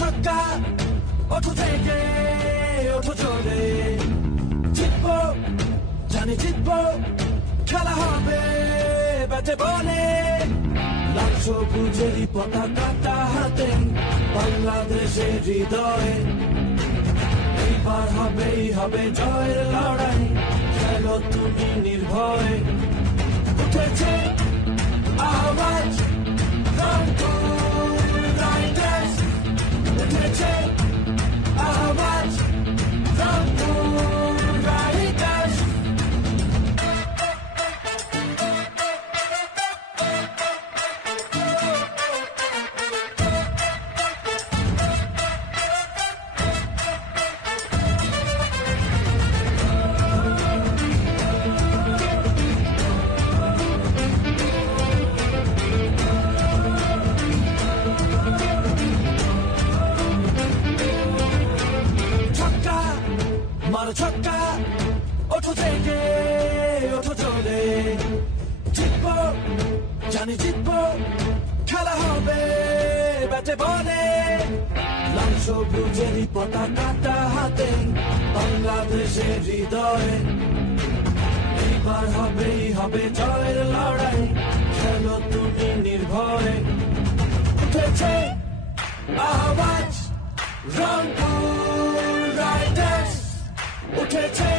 ছক্কা ওঠো থেকে ওঠো চলে জিতবো জানি জিতবো খেলা হবে ব্যাটে বলে লাল সবুজেরই পতাকাটা হাতে বাংলাদেশের হৃদয়ে এইবার হবেই হবে জয়ের লড়াই খেলো তুমি নির্ভয়ে উঠেছে আওয়াজ রংপুর রাইডার্স উঠেছে আওয়াজ রংপুর রাইডার্স মারো ছক্কা ওঠো থেকে ওঠো চলে জিতবো জানি জিতবো খেলা হবে ব্যাটে বলে লাল সবুজেরই পতাকাটা হাতে বাংলাদেশের হৃদয়ে এইবার হবেই হবে জয়ের লড়াই খেলো তুমি নির্ভয়ে উঠেছে আওয়াজ রংপুর রাইডার্স উঠেছে